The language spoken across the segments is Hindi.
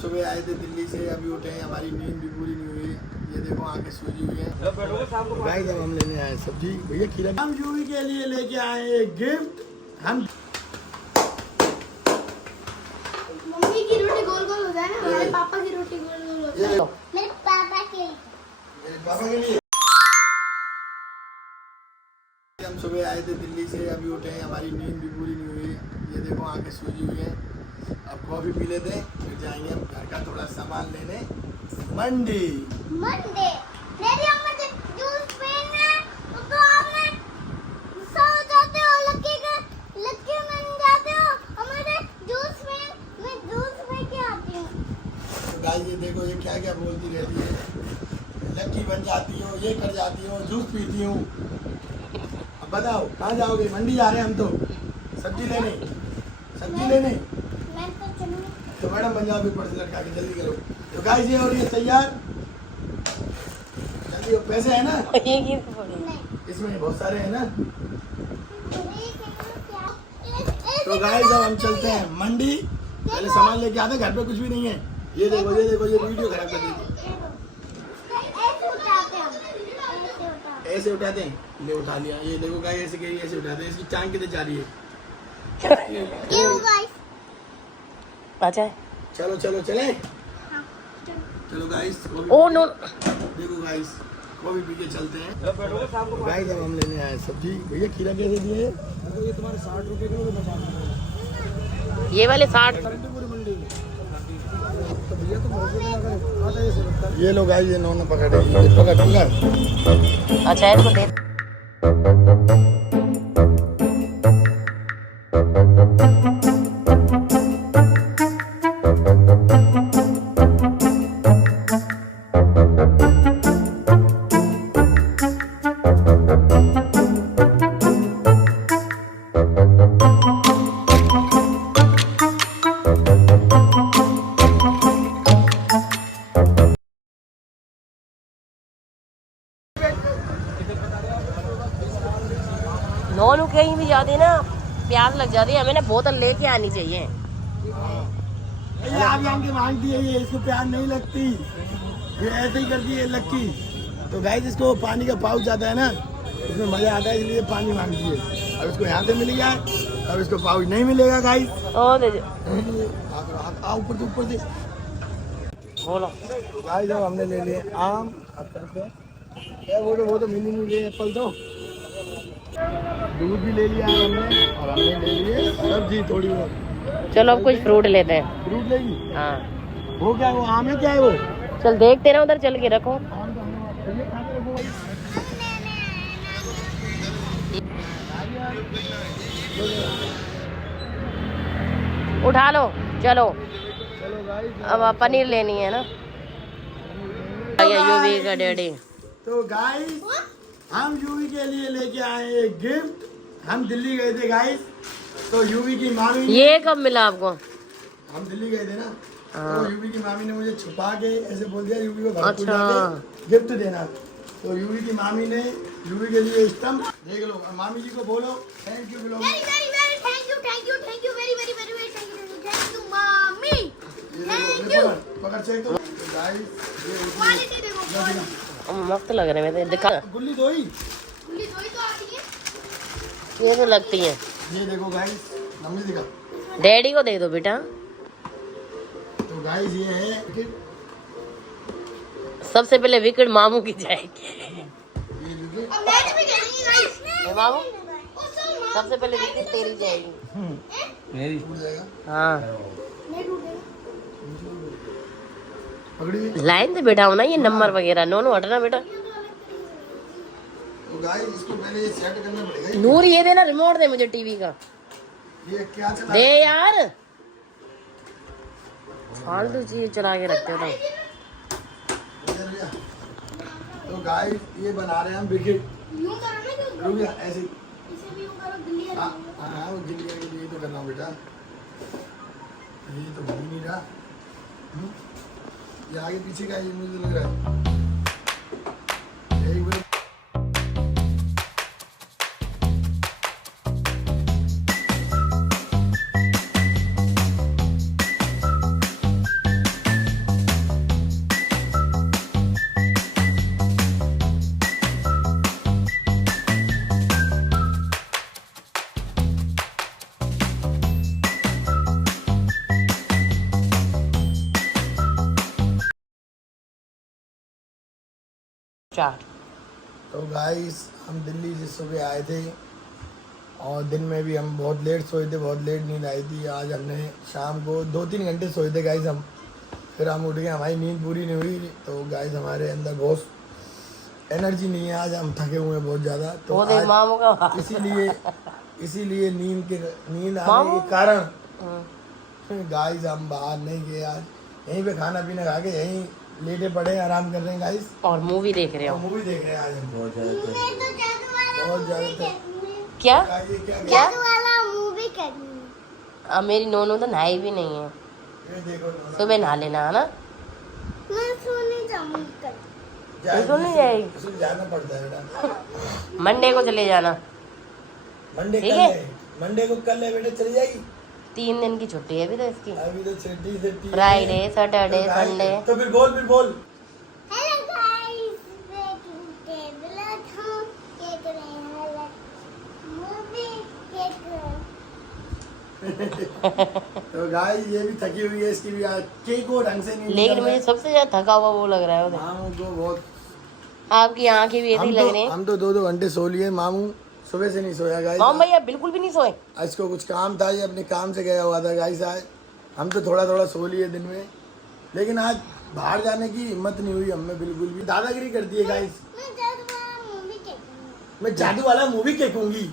सुबह आए थे दिल्ली से, अभी उठे हैं, हमारी नींद भी पूरी नहीं हुई। ये देखो आके सूजी हुई है। गाइस अब हम लेने आए सब्जी, भैया खीरा। हम यूवी के लिए लेके आए एक गिफ्ट। हम मम्मी की रोटी गोल गोल होता है ना, हमारे पापा की रोटी गोल गोल होता है। मेरे पापा के लिए। हम सुबह आए थे दिल्ली से, अभी उठे हैं, हमारी नींद भी पूरी नहीं हुई। ये देखो आके सूजी हुई है। अब कॉफी पी लेते हैं, फिर जाएंगे हम घर का थोड़ा सामान लेने मंडी। मेरी अम्मा से जूस पीना तो आपने सो जाते हो, लक्की में जाते हो, हमारे जूस में मैं जूस में क्या आती हूँ। तो गाइस ये देखो ये क्या क्या बोलती रहती है, लक्की बन जाती हो, ये कर जाती हो, जूस पीती हूँ। अब बताओ कहाँ जाओगे? मंडी जा रहे हैं हम तो सब्जी लेने। मैं तो चलूँ। तो मैडम बन जाओ, ऊपर से लटका के जल्दी करो। तो गाइस ये हो रही है तैयार, जल्दी हो। पैसे है ना नहीं। इसमें? बहुत सारे हैं ना। तो गाइस अब हम चलते हैं मंडी, पहले सामान लेके आते हैं, घर पे कुछ भी नहीं है। ये देखो ये वीडियो खराब कर दी। ऐसे उठाते हैं, ले उठा लिया। ये देखो गाइस ऐसे कह रही है, ऐसे उठाते हैं। इसकी टांग कितने जा रही है। अच्छा चलो चलो चले। चलो गाइस ओ नो देखो गाइस वो भी पी के चलते हैं। गाइस अब हम लेने आए सब्जी, भैया खीरा कैसे दिए? ये तुम्हारे 60 रुपए किलो के 50। ये वाले 60। पूरी मंडी में तो भैया तो बहुत आता है ऐसे लगता है। ये लोग गाइस ये नौना पकड़े, पकड़। अच्छा इसको दे। नॉन कहीं भी जाते ना प्यास लग जाती है, हमें ना बोतल लेके आनी चाहिए। ये आगे आगे मांगती है, ये इसको प्यार नहीं लगती, ये ऐसे ही करती है लक्की। तो गाइस इसको पानी का पाउच आता है ना, इसमें मजा आता है, इसलिए पानी मांगती है। अब इसको यहाँ से मिल गया, अब इसको पाउच नहीं मिलेगा गाइस। ऊपर से बोलो गाइस अब हमने ले लिए आम। वो तो मिली नहीं लिए एप्पल। तो दूध भी ले लिया है हमने, और हमने ले लिए सब्जी थोड़ी बहुत। चलो अब कुछ फ्रूट लेते हैं। फ्रूट लेगी? हाँ वो क्या, वो आम है क्या है वो? चल देखते ना, उधर चल के रखो। उठा लो चलो। अब पनीर लेनी है ना। यूवी का डैडी। तो गाइस हम यूवी के लिए लेके आए एक गिफ्ट। हम दिल्ली गए थे गाइस, तो यूवी की मामी ये कब मिला आपको? हम दिल्ली गए थे ना, हाँ। तो यूवी की मामी ने मुझे छुपा के ऐसे बोल दिया यूवी को घर को अच्छा। जाके गिफ्ट देना। तो यूवी की मामी ने यूवी के लिए स्टम्प देख लो। मामी जी को बोलो थैंक यू। बोलो thank you very mummy. Thank you. पकड़ चेक। तो गाइस क्वालिटी देखो, मस्त लग रहे हैं। दिखा गुल्ली दोई तो आती है। ये तो लगती है। ये देखो गाइस, मम्मी दिखा। डैडी को दे दो बेटा। तो गाइस ये है सबसे पहले विकेट मामू की जाएगी। ये देखो। अब मैच भी खेलेंगे गाइस। ये मामू सबसे पहले विकेट तेरी जाएगी। मेरी टूट जाएगा। हाँ नहीं टूटेगा। पकड़ी। लाइन से बैठा हो ना, ये नंबर वगैरह नो हटना बेटा। तो गाइस इसको पहले ये सेट करना पड़ेगा। नूर ये देना, रिमोट दे मुझे टीवी का। ये क्या चला दे यार, फालतू चीज चला के रखते हो ना। तो गाइस ये बना रहे हैं हम विकेट। यूं करो ना, जो रुक जा ऐसे। इसे भी यूं करो, दिल्ली आ हाँ हाँ, वो गिल्ली के लिए तो करना बेटा, ये तो हो ही नहीं रहा। ये आगे पीछे का ये मुझे लग रहा है। एक बार स्टार्ट। तो गाइस हम दिल्ली से सुबह आए थे और दिन में भी हम बहुत लेट सोए थे, बहुत लेट नींद आई थी। आज हमने शाम को 2-3 घंटे सोए थे गाइस हम, फिर हम उठ गए, हमारी नींद पूरी नहीं हुई। तो गाइस हमारे अंदर बहुत एनर्जी नहीं है, आज हम थके हुए हैं बहुत ज़्यादा। तो वो देख मामू का इसीलिए नींद आने के कारण गाइस हम बाहर नहीं गए। आज यहीं पे खाना पीना खा के यहीं लेटे पड़े हैं, आराम कर रहे हैं गाइस। और मूवी देख रहे हो? मूवी देख रहे हैं आज हम बहुत ज़्यादा क्या क्या वाला मूवी करनी है। अब मेरी नोनू तो नहाई भी नहीं है, ये देखो सुबह नहा लेना है ना। मैं सोने जाऊंगी कल। बिल्कुल नहीं जाएगी, उसको जाना पड़ता है बेटा। मंडे को चले जाना। मंडे ठीक कल है। है, मंडे को कल है बेटा, चली जाएगी। 3 दिन की छुट्टी है अभी तो इसकी, अभी तो छुट्टी से फ्राइडे सैटरडे संडे। तो फिर बोल हेलो गाइस, वेलकम टेबल हम देख रहे हैं मूवी देख रहे हैं। तो गाइस ये भी थकी हुई है, इसकी भी आज केक को ढंग से नहीं लेकिन निकल मुझे रहा सबसे ज्यादा थका हुआ वो लग रहा है है। उधर। मामू को बहुत, आपकी आंखें भी ऐसी लग रही हैं। हम तो 2-2 घंटे सो लिए। मामू सुबह से नहीं सोया गाइस। माम भैया बिल्कुल भी नहीं सोए। आज को कुछ काम था, ये अपने काम से गया हुआ था गाइस। आज हम तो थोड़ा सो लिए दिन में, लेकिन आज बाहर जाने की हिम्मत नहीं हुई हमें बिल्कुल भी। दादागिरी करती है गाइस। मैं जादू वाला मूवी देखूंगी,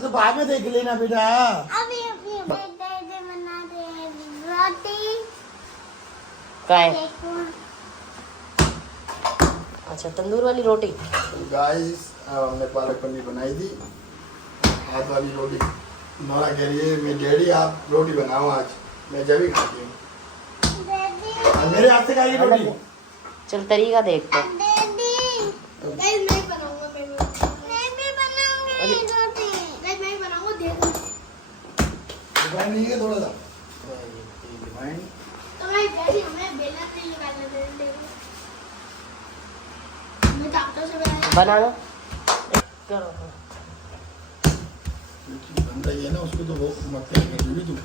तो बाद में देख लेना बेटा। अभी दे बना रहे रोटी क्या है? देखो। अच्छा, तंदूर वाली रोटी। गाइस हमने पालक पनीर बनाई थी, हाथ वाली रोटी। नोरा कह रही है मैं डैडी आप रोटी बनाओ आज, मैं जब ही खाती हूँ। डैडी आज मेरे हाथ से खाएगी रोटी। चल तरीका देखते हैं। डैडी गाइस मैं बनाऊंगा। मैं भी बनाऊंगी रोटी। गाइस मैं बनाऊंगा, देखो। रिफाइंड नहीं है थोड़ा सा रिफाइंड। तो गाइस डैडी हमें बेलना नहीं निकालना दे। मैं डॉक्टर से बना लो। करो। बन रही है ना, उसको तो वो मत करेंगे भी तुम।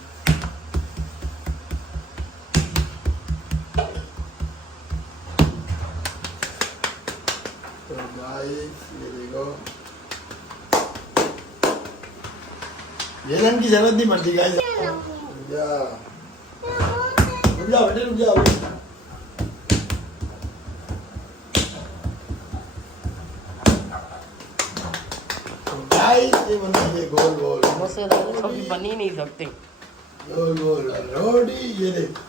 तो गाइस ये देखो, बेलन की जरूरत नहीं पड़ती गाइस। रुक जाओ बेटे, रुक जाओ। गाइस ये बन रही है गोल गोल, मुझसे तो कभी बन ही नहीं सकती। गोल गोल रोटी। ये देख,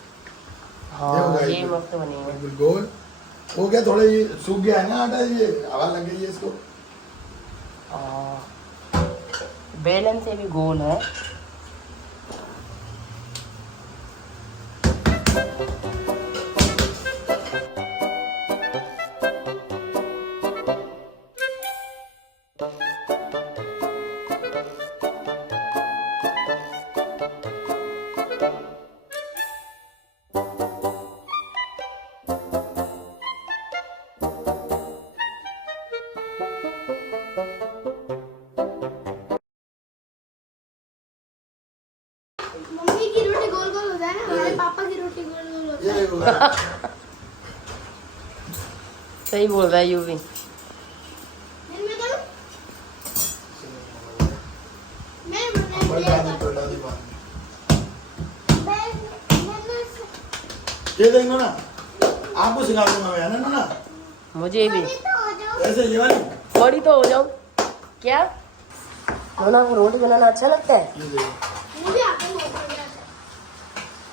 हाँ देखो ये गाइस, मस्त बनी है। बिल्कुल गोल हो गया। थोड़ा ये सूख गया है ना आटा, ये हवा लग गई है इसको। बेलन से भी गोल है। मम्मी की रोटी गोल गोल हो जाए ना, हमारे पापा की रोटी गोल गोल हो ये जाए। देखो सही बोल रहा है यू भी। मैं करूं? मैं पलटा दी, मैं पलटा दी बात। मैंने ये देखो ना, आपको सिखा दूंगा मैं, है ना। मुझे भी बड़ी तो हो जाओ। ऐसे ये वाली, बड़ी तो हो जाऊं क्या? नोना को रोटी बनाना अच्छा लगता है। ये देखो। मुझे आता है बहुत बढ़िया से।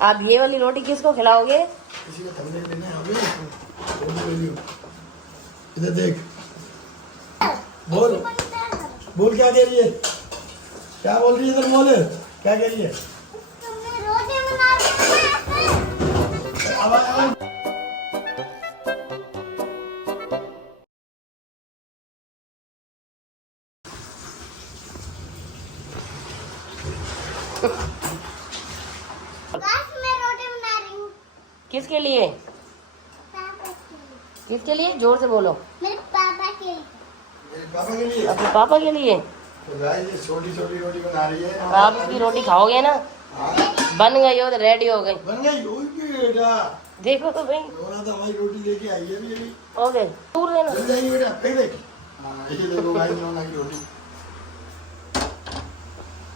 आप ये वाली रोटी किसको खिलाओगे? किसी को थंबनेल लेना है अभी, रोटी ले लियो। इधर देख, बोल बोल क्या कह रही है, क्या बोल रही है, इधर बोल क्या कह रही है। तुमने रोटी बना दी है। आवाज बस मैं रोटी बना रही हूँ। किसके लिए? पापा के लिए। किसके लिए? जोर से बोलो। मेरे पापा के लिए। मेरे पापा के लिए। अपने पापा के लिए। तो गाइस ये छोटी छोटी रोटी बना रही है। आप इसकी रोटी खाओगे ना, हाँ, बन गई हो तो रेडी हो गई। बन गई। है बेटा। देखो तो भाई नोना तो हमारी रोटी लेके आई है अभी अभी। हो गए दूर लेना। जल्दी जाएंगे बेटा, कहीं देख। हाँ ये देखो गाइस नोना की रोटी,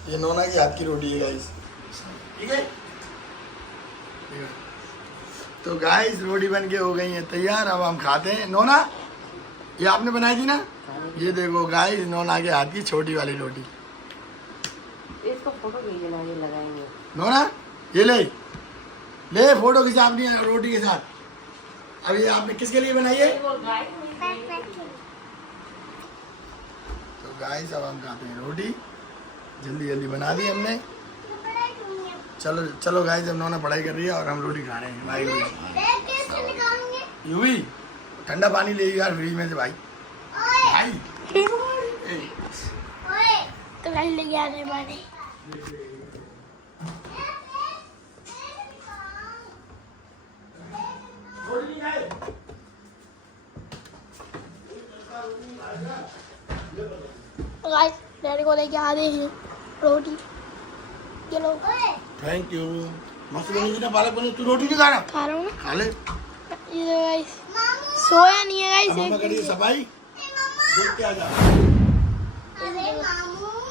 ये नोना की हाथ की रोटी है गाइस, ठीक है। तो गाइस रोटी बन के हो गई है तैयार, अब हम खाते हैं। नोना ये आपने बनाई थी ना, ये देखो गाइस नोना के हाथ की छोटी वाली रोटी। इसको फोटो खींचना, ये लगाएंगे। नोना ये ले फोटो खिंचा अपनी रोटी के साथ। अब ये आपने किसके लिए बनाई है? तो गाइस अब हम खाते हैं रोटी, जल्दी जल्दी बना दी हमने। चलो चलो गाइस, अब नोना पढ़ाई कर रही है और हम रोटी खा रहे हैं। भाई यूं ही ठंडा पानी ले यार फ्रिज में से भाई। भाई तो लाइन लेके आने वाले। गाइस डैडी को लेके आ रहे हैं रोटी, चलो। थैंक यू, मस्त बनी थी ना पालक पनीर। तू रोटी नहीं खा रहा? खा रहा हूँ ना। खा ले। ये देखो गाइस, सोया नहीं है अब गाइस। मम्मा करिए सफाई, देख के आ जा। ये देखो।